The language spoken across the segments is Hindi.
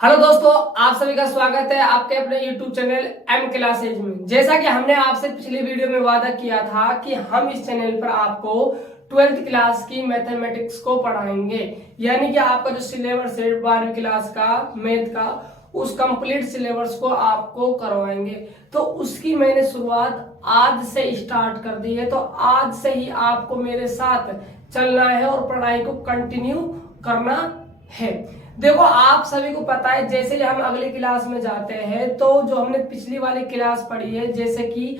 हेलो दोस्तों, आप सभी का स्वागत है आपके अपने YouTube चैनल एम क्लासेज में। जैसा कि हमने आपसे पिछली वीडियो में वादा किया था कि हम इस चैनल पर आपको 12th क्लास की मैथमेटिक्स को पढ़ाएंगे, यानी कि आपका जो सिलेबस है 12वीं क्लास का मैथ का, उस कंप्लीट सिलेबस को आपको करवाएंगे। तो उसकी मैंने शुरुआत आज से स्टार्ट कर दी है, तो आज से ही आपको मेरे साथ चलना है और पढ़ाई को कंटिन्यू करना है। देखो, आप सभी को पता है, जैसे ही हम अगली क्लास में जाते हैं तो जो हमने पिछली वाली क्लास पढ़ी है, जैसे कि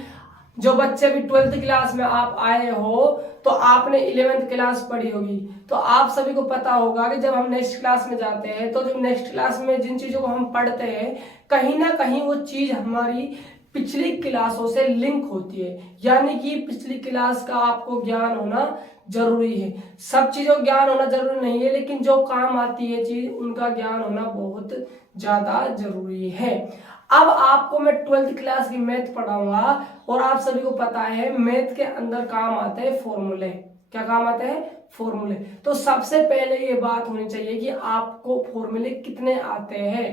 जो बच्चे भी 12th क्लास में आप आए हो तो आपने 11th क्लास पढ़ी होगी, तो आप सभी को पता होगा कि जब हम नेक्स्ट क्लास में जाते हैं तो जो नेक्स्ट क्लास में जिन चीजों को हम पढ़ते हैं, कहीं ना कहीं वो चीज हमारी पिछली क्लासों से लिंक होती है। यानी कि पिछली क्लास का आपको ज्ञान होना जरूरी है। सब चीजों का ज्ञान होना जरूरी नहीं है, लेकिन जो काम आती है चीज उनका ज्ञान होना बहुत ज्यादा जरूरी है। अब आपको मैं 12th क्लास की मैथ पढ़ाऊंगा और आप सभी को पता है मैथ के अंदर काम आते हैं फॉर्मूले। क्या काम आते हैं? फॉर्मूले। तो सबसे पहले ये बात होनी चाहिए कि आपको फॉर्मूले कितने आते हैं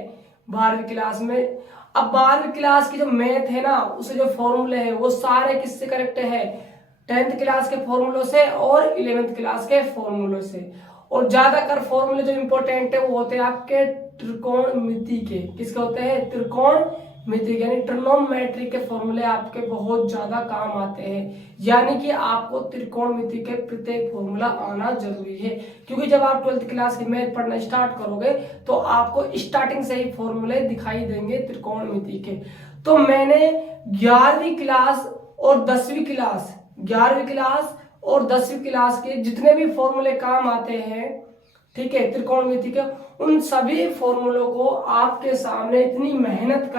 12वीं क्लास में। अब 12वीं क्लास की जो मैथ है ना, उसे जो फॉर्मूले है वो सारे किससे करेक्ट है? 10th क्लास के फॉर्मूलों से और 11th क्लास के फॉर्मूलों से। और ज्यादातर फॉर्मूले जो इंपॉर्टेंट है वो होते हैं आपके त्रिकोणमिति के। किसके होते हैं? त्रिकोणमिति के, यानी ट्रिग्नोमेट्री के फॉर्मूले आपके बहुत ज्यादा काम आते हैं। यानी कि आपको त्रिकोणमिति के प्रत्येक फॉर्मूला आना जरूरी है, क्योंकि जब आप 12th क्लास की मैथ पढ़ना स्टार्ट करोगे तो आपको स्टार्टिंग से ही फॉर्मूले दिखाई देंगे त्रिकोणमिति के। तो मैंने 11वीं क्लास और 10वीं क्लास 11वीं क्लास और 10वीं क्लास के जितने भी फॉर्मूले काम आते हैं, ठीक है, त्रिकोणमिति के, उन सभी फॉर्मूलों को आपके सामने इतनी मेहनत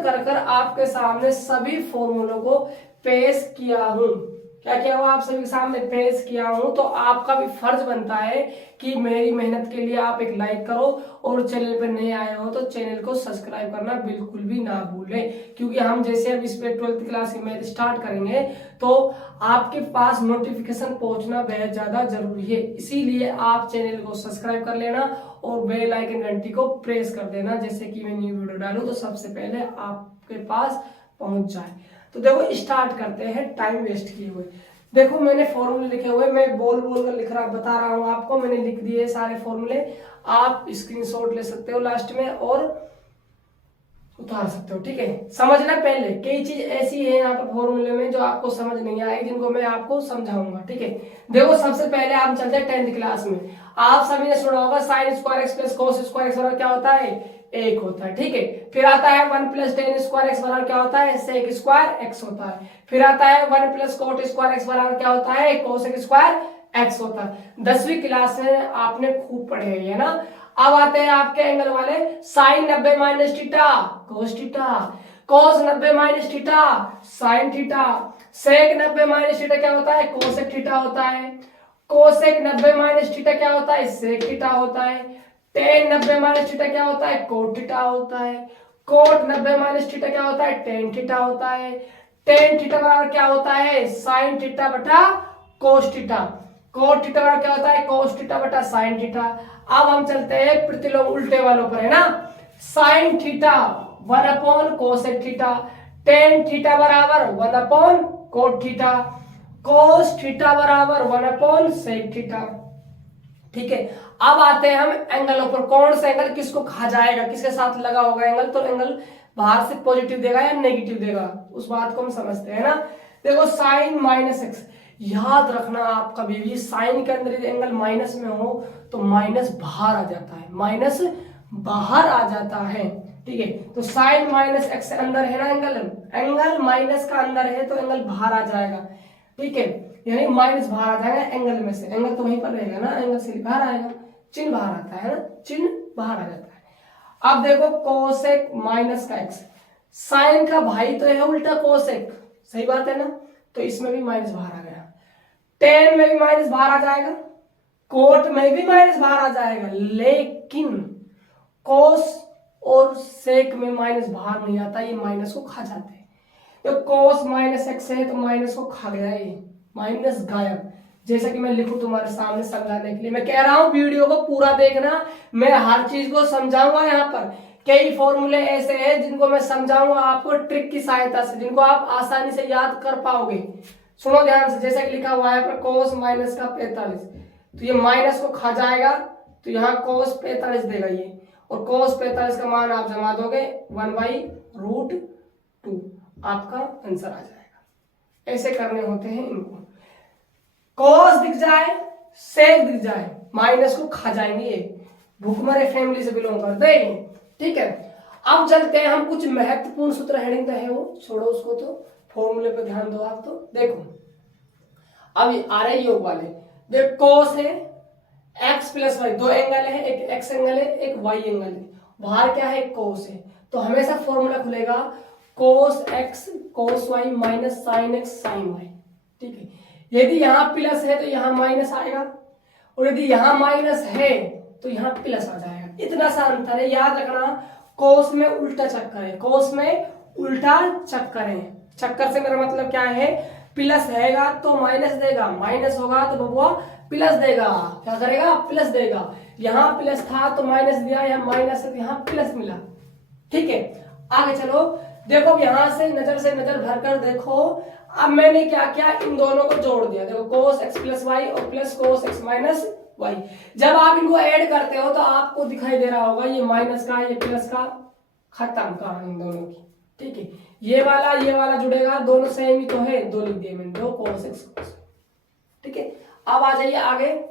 कर कर आपके सामने सभी फॉर्मूलों को पेश किया हूं। क्या किया हुआ? आप सभी के सामने पेश किया हूं। तो आपका भी फर्ज बनता है कि मेरी मेहनत के लिए आप एक लाइक करो, और चैनल पर नए आए हो तो चैनल को सब्सक्राइब करना बिल्कुल भी ना भूलें, क्योंकि हम जैसे अब इस पे 12th क्लास की मैथ स्टार्ट करेंगे तो आपके पास नोटिफिकेशन पहुंचना बेहद ज्यादा जरूरी है। इसीलिए आप चैनल को सब्सक्राइब कर लेना और बेल आइकन घंटी को प्रेस कर देना, जैसे कि मैं न्यू वीडियो डालूं तो सबसे पहले आपके पास पहुंच जाए। तो देखो, स्टार्ट करते हैं टाइम वेस्ट किए हुए। देखो, मैंने फॉर्मूले लिखे हुए, मैं बोल बोल कर बता रहा हूं आपको। मैंने लिख दिए सारे फॉर्मूले, आप स्क्रीनशॉट ले सकते हो लास्ट में और उतार सकते हो। ठीक है, समझना पहले, कई चीज ऐसी है यहाँ पर फॉर्मूले में जो आपको समझ नहीं आएगी, जिनको मैं आपको समझाऊंगा। ठीक है, देखो, सबसे पहले आप चलते हैं 10th क्लास में। आप सभी ने सुना होगा sine square x plus cos square x बराबर क्या होता है? 1 होता है। ठीक है, फिर आता है 1 प्लस टेन स्क्वायर एक्स बराबर क्या होता है? सेक स्क्वायर एक्स होता है। फिर आता है 1 प्लस कोट स्क्वायर एक्स बराबर क्या होता है? कोसेक स्क्वायर एक्स होता है। 10वीं क्लास में आपने खूब पढ़े है ना। अब आते हैं आपके एंगल वाले, sine 90 minus theta cos theta, cos 90 minus theta sine theta, sec 90 minus theta क्या होता है? कोसेक थीटा होता है। कोसेक 90 माइनस थीटा क्या होता है? सेक थीटा होता है। टेन 90 माइनस थीटा क्या होता है? कोट थीटा होता है। कोट 90 माइनस थीटा क्या होता है? टेन थीटा होता है। टेन थीटा बराबर क्या होता है? साइन थीटा बटा कोस थीटा। कोट थीटा बराबर क्या होता है? कोस थीटा बटा साइन थीटा। अब हम चलते हैं प्रतिलोम उल्टे वालों पर, है ना। Sine theta 1 upon cosec theta, tan theta बराबर 1 upon cot theta, cos theta बराबर 1 अपॉन सेक थीटा। ठीक है, अब आते हैं हम एंगलों पर। कौन सा एंगल किसको खा जाएगा, किसके साथ लगा होगा एंगल, तो एंगल बाहर से पॉजिटिव देगा या नेगेटिव देगा, उस बात को हम समझते हैं ना। देखो, साइन माइनस एक्स, याद रखना आप कभी भी साइन के अंदर एंगल माइनस में हो तो माइनस बाहर आ जाता है, माइनस बाहर आ जाता है। ठीक है, तो साइन माइनस एक्स अंदर है ना, एंगल माइनस का अंदर है तो एंगल बाहर आ जाएगा। ठीक है, यानी माइनस बाहर आ जाएगा एंगल में से, एंगल तो वहीं पर रहेगा ना, एंगल से बाहर आएगा, चिन्ह बाहर आता है ना, चिन्ह बाहर आ जाता है। अब देखो, कोसेक माइनस का एक्स, साइन का भाई तो है उल्टा कोसेक, सही बात है ना, तो इसमें भी माइनस बाहर आ गया। टेन में भी माइनस बाहर आ जाएगा, कोट में भी माइनस बाहर आ जाएगा, लेकिन कोस और सेक में माइनस बाहर नहीं आता, ये माइनस को खा जाते हैं। तो कोस माइनस एक्स है तो माइनस को खा गया, ये माइनस गायब। जैसा कि मैं लिखूं तुम्हारे सामने समझाने के लिए। मैं कह रहा हूं वीडियो को पूरा देखना, मैं हर चीज को समझाऊंगा। यहाँ पर कई फॉर्मूले ऐसे हैं जिनको मैं समझाऊंगा आपको ट्रिक की सहायता से, जिनको आप आसानी से याद कर पाओगे। सुनो ध्यान से, जैसा कि लिखा हुआ है पर cos माइनस का 45, तो ये माइनस को खा जाएगा तो यहाँ cos 45 देगा ये, और cos 45 का मान आप जमा दोगे 1/√2, आपका आंसर आ जाएगा। ऐसे करने होते हैं इनको। cos दिख जाए, sec दिख जाए, माइनस को खा जाएंगे, भूखमरे फैमिली से बिलोंग करते हैं। ठीक है, अब चलते हैं हम कुछ महत्वपूर्ण सूत्र हेडिंग है वो छोड़ो उसको, तो फॉर्मूले पे ध्यान दो आप। तो देखो अब आ रहे योग वाले, देखो cos है x प्लस वाई, दो एंगल है, एक x एंगल है एक y एंगल है, बाहर क्या है cos है, तो हमेशा फॉर्मूला खुलेगा cos x cos y minus sin x sin y। ठीक है, यदि यहाँ प्लस है तो यहाँ माइनस आएगा, और यदि यहाँ माइनस है तो यहाँ प्लस आ जाएगा। इतना सा अंतर है, याद रखना। कोस में उल्टा चक्कर है, कोस में उल्टा चक्कर है। चक्कर से मेरा मतलब क्या है, प्लस रहेगा तो माइनस देगा, माइनस होगा तो बबुआ प्लस देगा। क्या करेगा, प्लस देगा। यहाँ प्लस था तो माइनस दिया, यहाँ माइनस है तो यहाँ प्लस मिला। ठीक है, आगे चलो। देखो अब यहाँ से नजर भरकर देखो, अब मैंने क्या किया, इन दोनों को जोड़ दिया। देखो cos x प्लस वाई और plus cos x minus y. जब आप इनको ऐड करते हो तो आपको दिखाई दे रहा होगा ये माइनस का ये प्लस का, खत्म कहानी इन दोनों की। ठीक है, ये वाला जुड़ेगा, दोनों सेम ही तो है, दो लिख दिए मैंने, दो cos x cos। ठीक है, अब आ जाइए आगे।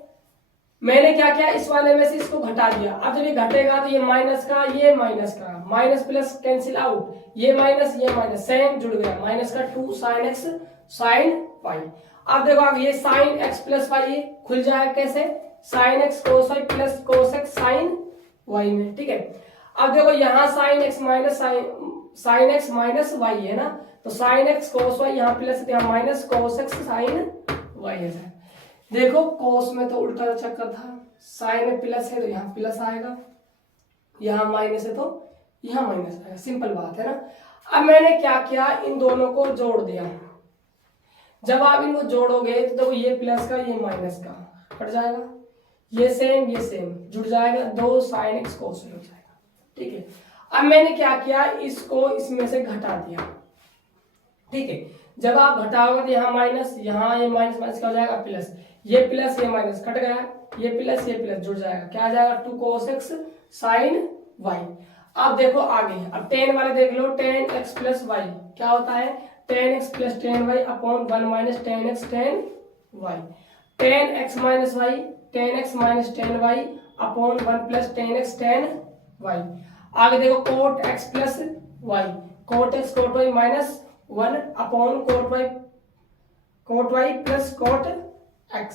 मैंने क्या किया, इस वाले में से इसको घटा दिया। अब जब ये घटेगा तो ये माइनस का ये माइनस का, माइनस प्लस कैंसिल आउट, ये माइनस सेम जुड़ गया, माइनस का 2 sin x sin y। अब देखो अब ये sin x प्लस वाई ये खुल जाएगा कैसे, sin x cos y plus cos x sin y में। ठीक है, अब देखो यहाँ sin x minus sin x minus y है ना, तो sin x cos y यहाँ प्लस है, यहाँ minus cos x sin y है। देखो cos में तो उल्टा चक्कर था, sin में प्लस है तो यहाँ प्लस आएगा, यहाँ माइनस है तो यहाँ माइनस आएगा, सिंपल बात है ना। अब मैंने क्या किया, इन दोनों को जोड़ दिया। जब आप इनको जोड़ोगे तो देखो ये प्लस का ये माइनस का कट जाएगा, ये सेम जुड़ जाएगा, 2 sin x cos y हो जाएगा। ठीक है, अब मैंने क्या किया, इसको इसमें से घटा दिया। ठीक है, जब आप घटाओगे तो यहाँ माइनस, यहाँ ये माइनस माइनस क्या हो जाएगा, प्लस, ये प्लस ये माइनस कट गया, ये प्लस जुड़ जाएगा, क्या आ जाएगा, 2 cos x sin y। अब देखो आगे, अब tan वाले देख लो, tan x प्लस y क्या होता है, tan x plus tan y upon 1 minus tan x tan y। tan x minus y, tan x minus tan y upon 1 plus tan x tan y। आगे देखो cot x plus y, cot x cot y minus 1 upon cot y plus cot x।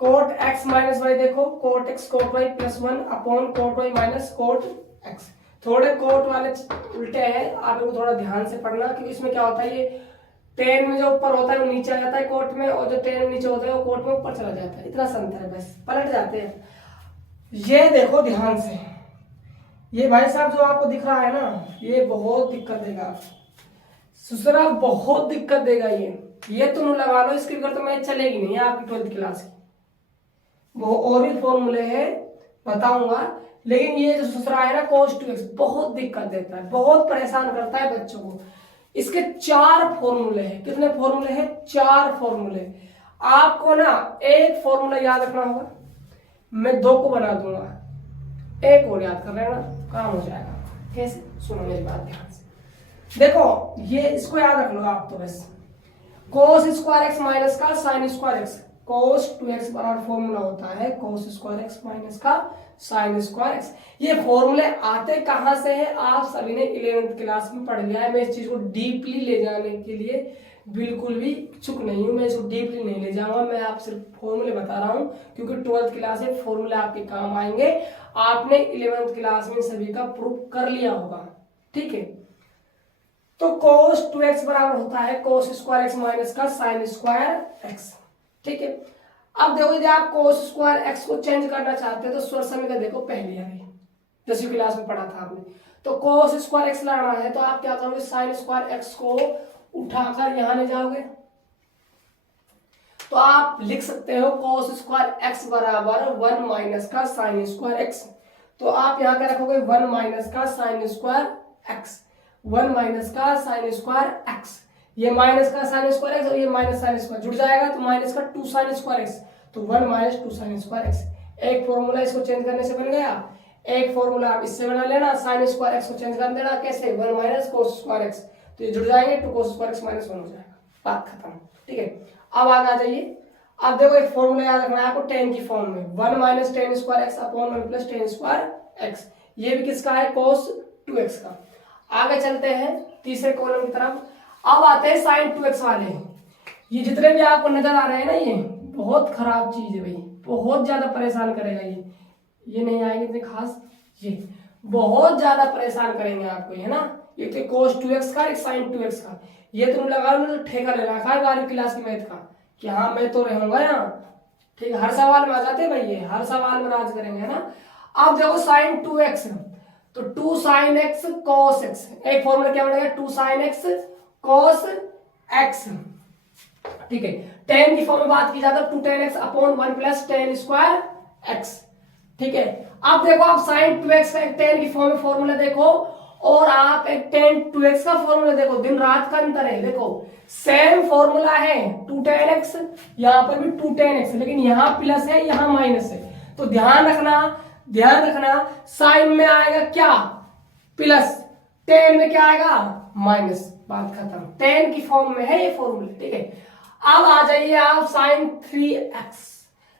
cot x minus y देखो, cot x cot y plus 1 upon cot y minus cot x। थोड़े कोट वाले उल्टे हैं, आप इनको थोड़ा ध्यान से पढ़ना, क्योंकि इसमें क्या होता है, ये टेन में जो ऊपर होता है वो नीचे आ जाता है कोट में, और जो टेन में नीचे होता है वो कोट में ऊपर चला जाता है। इतना सा अंतर है, बस पलट जाते हैं। ये देखो ध्यान से, ये भाई साहब जो आपको दिख रहा है ना, ये बहुत दिक्कत देगा, सुसरा बहुत दिक्कत देगा। ये तुम लगा लो, इसके बगैर तो मैच चलेगी नहीं आपकी 12th क्लास की। वो और भी फॉर्मूले है बताऊंगा, लेकिन ये जो सुसरा है ना cos 2x बहुत दिक्कत देता है, बहुत परेशान करता है बच्चों को। इसके 4 फॉर्मूले हैं। कितने फॉर्मूले हैं, 4 फॉर्मूले। आपको ना एक फॉर्मूला याद रखना होगा, मैं 2 को बना दूंगा, एक और याद कर लेना, काम हो जाएगा। कैसे, सुनो मेरी बात ध्यान से। देखो ये इसको याद रख लो आप तो बस, cos स्क्वायर x माइनस का sin square x, cos 2x बराबर फॉर्मूला होता है cos स्क्वायर x माइनस का sin स्क्वायर x। ये फॉर्मूले आते कहां से हैं, आप सभी ने 11th क्लास में पढ़ लिया है। मैं इस चीज को डीपली ले जाने के लिए बिल्कुल भी इच्छुक नहीं हूं, मैं इसको डीपली नहीं ले जाऊंगा, मैं आप सिर्फ फॉर्मूले बता रहा हूं, क्योंकि 12th क्लास में फॉर्मूले आपके काम आएंगे। आपने 11th क्लास में सभी का प्रूफ कर लिया होगा। ठीक है, तो cos 2x बराबर होता है cos स्क्वायर x माइनस का sin स्क्वायर x। ठीक है, अब देखो यदि आप cos स्क्वायर x को चेंज करना चाहते हैं तो स्वर समीकरण देखो पहले आ गई, 10वीं क्लास में पढ़ा था आपने। तो cos स्क्वायर x लाना है तो आप क्या करोगे, sin स्क्वायर x को उठाकर यहां ले जाओगे, तो आप लिख सकते हो cos स्क्वायर एक्स बराबर 1 माइनस का साइन स्क्वायर एक्स। तो आप यहाँ क्या रखोगे 1 माइनस का साइन स्क्वायर एक्स, 1 माइनस का साइन स्क्वायर एक्स, ये माइनस का साइन स्क्वायर एक्स और ये माइनस साइन स्क्वायर जुड़ जाएगा तो माइनस का 2 साइन स्क्वायर एक्स, तो 1 माइनस 2 साइन स्क्वायर एक्स। एक फॉर्मूला इसको चेंज करने से बन गया, एक फॉर्मूला आप इससे बना लेना, साइन स्क्वायर एक्स को चेंज कर देना, कैसे 1 माइनस कोस स्क्वायर एक्स, तो ये जुड़ जाएंगे 2 कोस स्क्वायर एक्स माइनस 1 हो जाएगा, बात खत्म। ठीक है, अब आगे आ जाइए। अब देखो एक फॉर्मूला याद रखना है आपको टेन की फॉर्म में, 1 minus ten square x upon 1 plus ten square x, ये भी किसका है कोस 2x का। आगे चलते हैं तीसरे कॉलम की तरफ। अब आते हैं साइन 2x वाले। ये जितने भी आपको नजर आ रहे हैं ना, ये बहुत खराब चीज है भाई, बहुत ज्यादा परेशान करेगा ये नहीं आएंगे इतने खास, ये बहुत ज्यादा परेशान करेंगे आपको, है ना। एक तो कोस 2x का, एक साइन 2x का, ये तुम लगा लो तो ठेका ले रखा है 12वीं क्लास की मैथ का कि हाँ मैं तो रहूंगा यहाँ। ठीक है, हर सवाल में आ जाते हैं भाई, ये हर सवाल में राज करेंगे, है ना। अब देखो साइन 2x, तो 2 साइन एक्स कॉस एक्स, एक फॉर्मूला क्या बनेगा 2 साइन एक्स कॉस एक्स। ठीक है, टेन की फॉर्म में बात की जाता है 2 ten x upon 1 plus ten square x. ठीक है, अब देखो आप साइन 2x का एक टेन की फॉर्म में फॉर्मूला देखो और आप एक टेन 2x का फॉर्मूला देखो, दिन रात का अंतर है। देखो सेम फॉर्मूला है 2 टेन एक्स, यहाँ पर भी 2 टेन एक्स, लेकिन यहाँ प्लस है यहाँ माइनस है, तो ध्यान रखना साइन में आएगा क्या प्लस, टेन में क्या आएगा माइनस, बात खत्म। टेन की फॉर्म में है ये फॉर्मूला। ठीक है, अब आ जाइए आप साइन 3x,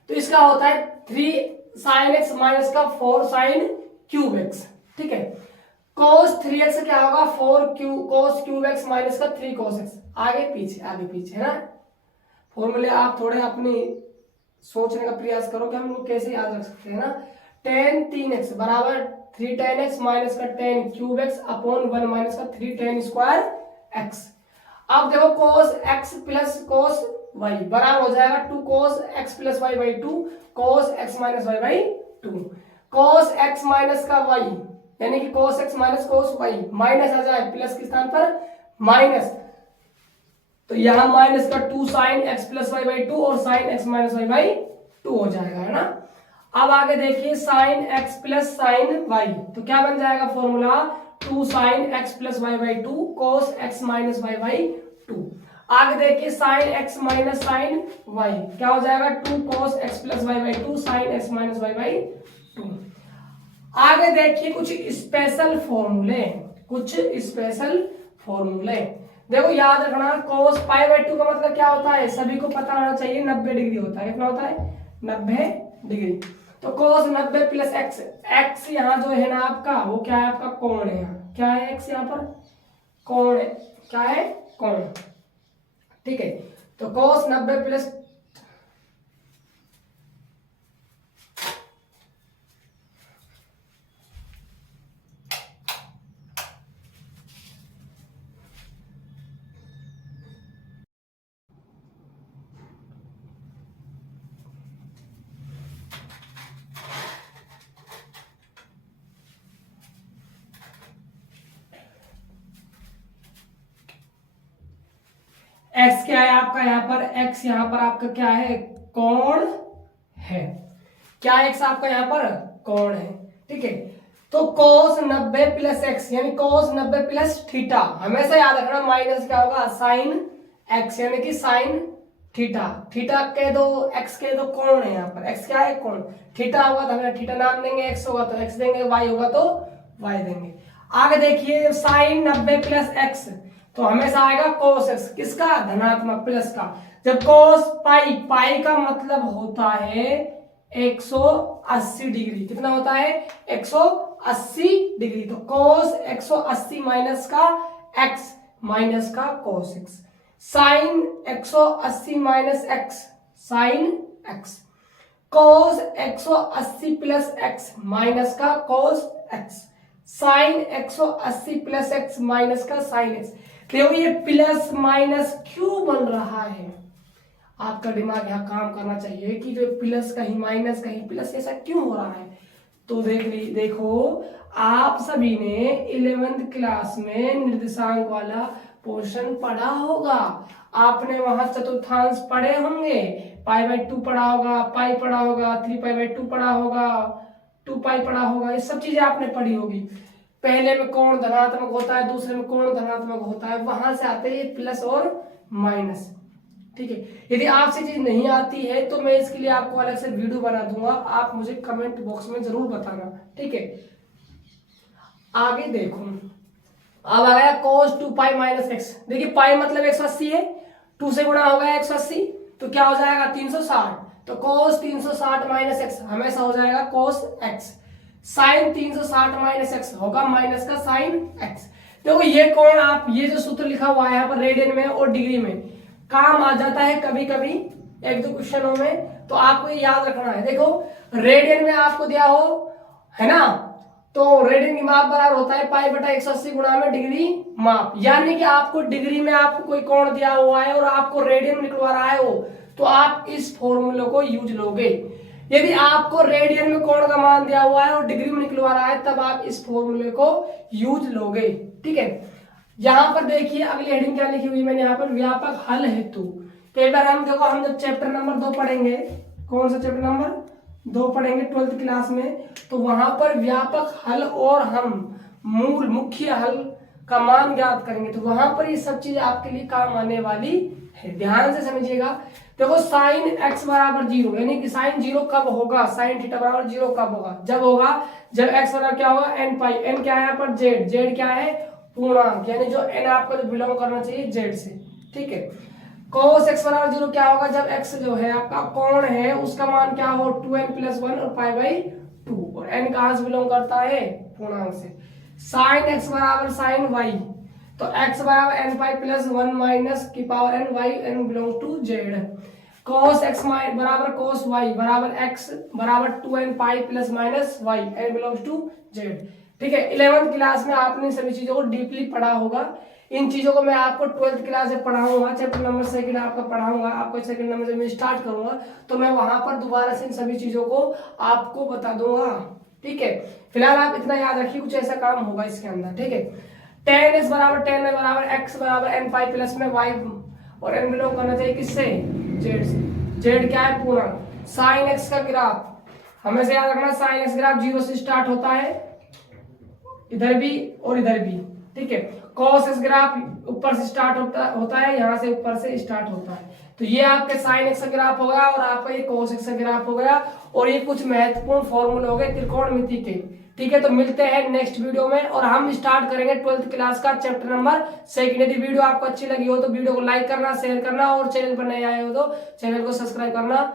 तो इसका होता है 3 साइन एक्स माइनस का 4 साइन क्यूब एक्स। ठीक है, cos 3x क्या होगा 4 cos क्यूब एक्स माइनस का 3 cos x, आगे पीछे है ना। फॉर्मूले आप थोड़े अपनी सोचने का प्रयास करो कि हम लोग कैसे याद रख सकते हैं ना। टेन 3x बराबर 3 टेन एक्स माइनस का 10 क्यूब एक्स अपॉन 1 माइनस का 3 टेन स्क्वायर एक्स। अब देखो cos x plus cos y बराबर हो जाएगा 2 cos x plus y by 2 cos x minus y by 2। cos x minus का y यानी कि cos x minus cos y, minus आ जाए प्लस के स्थान पर माइनस, तो यहां माइनस का 2 sine x plus y by 2 और sine x minus y by 2 हो जाएगा, है ना। अब आगे देखिए sine x plus sine y, तो क्या बन जाएगा formula 2 sine x plus y by 2 cos x minus y by 2। आगे देखिए sine x minus sine y क्या हो जाएगा 2 cos x plus y by 2 sine x minus y by 2। आगे देखिए कुछ स्पेशल फॉर्मूले, देखो याद रखना cos पाई बाई 2 का मतलब क्या होता है, सभी को पता होना चाहिए 90 डिग्री होता है। कितना होता है 90 डिग्री, तो cos 90 प्लस एक्स, एक्स यहाँ जो है ना आपका वो क्या है आपका कोण है, यहाँ क्या है एक्स यहाँ पर कोण है, क्या है कोण। ठीक है, तो cos 90 प्लस एक्स क्या है आपका यहाँ पर, एक्स यहाँ पर आपका क्या है कोण है, क्या एक्स आपका यहाँ पर कोण है। ठीक है, तो cos 90 प्लस एक्स यानी cos 90 प्लस थीटा, हमेशा याद रखना माइनस क्या होगा साइन एक्स यानी कि साइन थीटा, थीटा के दो एक्स के दो कोण है, यहाँ पर एक्स क्या है कोण, थीटा होगा तो हमें थीटा नाम देंगे, एक्स होगा तो एक्स देंगे, वाई होगा तो वाई देंगे। आगे देखिए साइन 90 प्लस एक्स, तो हमेशा आएगा cos x, किसका धनात्मक प्लस का। जब cos पाई का मतलब होता है 180 डिग्री, कितना होता है 180 डिग्री, तो cos 180 माइनस का x माइनस का cos x, sine 180 minus x sine x, cos 180 plus x minus का cos x, sine 180 plus x minus का साइन x। देखो ये प्लस माइनस क्यों बन रहा है, आपका दिमाग यहाँ काम करना चाहिए कि जो प्लस कहीं माइनस कहीं प्लस ऐसा क्यों हो रहा है। तो देखो आप सभी ने 11th क्लास में निर्देशांक वाला पोर्शन पढ़ा होगा, आपने वहां चतुर्थांश पढ़े होंगे, π/2 पढ़ा होगा, पाई पढ़ा होगा, 3π/2 पढ़ा होगा, 2π पढ़ा होगा, ये सब चीजें आपने पढ़ी होगी। पहले में कोण धनात्मक होता है, दूसरे में कोण धनात्मक होता है, वहां से आते हैं ये प्लस और माइनस। ठीक है, यदि आपसे चीज नहीं आती है तो मैं इसके लिए आपको अलग से वीडियो बना दूंगा, आप मुझे कमेंट बॉक्स में जरूर बताना। ठीक है, आगे देखो, अब आ गया cos 2π - x। देखिए पाई मतलब 180 है, 2 से गुणा हो गया 180 तो क्या हो जाएगा 360, तो cos 360 - x हमेशा हो जाएगा cos x। sin 360 - x होगा माइनस का sin x। देखो ये कोण, आप ये जो सूत्र लिखा हुआ है यहाँ पर रेडियन में और डिग्री में काम आ जाता है कभी कभी एक दो क्वेश्चनों में, तो आपको ये याद रखना है। देखो रेडियन में आपको दिया हो है ना, तो रेडियन की माप बराबर होता है π/180 गुणा में डिग्री माप, यानी कि आपको डिग्री में आपको कोई कोण दिया हुआ है और आपको रेडियन निकलवा रहा है वो, तो आप इस फॉर्मूले को यूज लोगे। यदि आपको रेडियन में कोण का मान दिया हुआ है और डिग्री में निकलवा रहा है तब आप इस फॉर्मूले को यूज लोगे। ठीक है, यहाँ पर देखिए अगली हेडिंग क्या लिखी हुई मैंने यहाँ पर, व्यापक हल हेतु। कई बार हम देखो, हम जब चैप्टर नंबर 2 पढ़ेंगे, कौन सा चैप्टर नंबर 2 पढ़ेंगे 12th क्लास में, तो वहां पर व्यापक हल और हम मूल मुख्य हल का मान ज्ञात करेंगे, तो वहां पर ये सब चीज आपके लिए काम आने वाली है। ध्यान से समझिएगा। देखो साइन x बराबर 0, यानी कि साइन 0 कब होगा, साइन थीटा बराबर 0 कब होगा, जब होगा जब x बराबर क्या होगा n π, n क्या है यहाँ पर z, z क्या है पूर्णांक, यानी जो n आपका जो बिलोंग करना चाहिए z से। ठीक है, cos x बराबर 0 क्या होगा, जब x जो है आपका कोण है उसका मान क्या हो 2n + 1 और π/2, और n कहां से बिलोंग करता है पूर्णांक से। sin x बराबर sin y, तो x बराबर n π + 1 - की power n y, n belong to z। cos x बराबर cos y बराबर x बराबर 2n π ± y, n belongs to z। ठीक है, 11th क्लास में आपने सभी चीजों को डीपली पढ़ा होगा। इन चीजों को मैं आपको 12th क्लास में पढ़ाऊंगा, चैप्टर नंबर 2 आपका पढ़ाऊंगा, आपको सेकंड नंबर से मैं स्टार्ट करूंगा, तो मैं वहां पर दोबारा से इन सभी चीजों को आपको बता दूंगा। ठीक है, फिलहाल आप इतना याद रखिए, कुछ ऐसा काम होगा इसके अंदर। ठीक है, tan x बराबर tan y बराबर x बराबर n π प्लस में y, और n बिलोंग करना चाहिए किससे, z से। z क्या है पूर्णांक। sin x का ग्राफ हमेशा याद रखना, sin x ग्राफ 0 से स्टार्ट होता है, इधर भी और इधर भी। ठीक है, cos x ग्राफ ऊपर से स्टार्ट होता है, यहाँ से ऊपर से स्टार्ट होता है, तो ये आपके sin x का ग्राफ हो गया और आपका ये cos x का ग्राफ हो गया, और ये कुछ महत्वपूर्ण फॉर्मूले हो गए त्रिकोणमिति के। ठीक है, तो मिलते हैं नेक्स्ट वीडियो में, और हम स्टार्ट करेंगे 12th क्लास का चैप्टर नंबर 2। यदि वीडियो आपको अच्छी लगी हो तो वीडियो को लाइक करना, शेयर करना, और चैनल पर नए आए हो तो चैनल को सब्सक्राइब करना।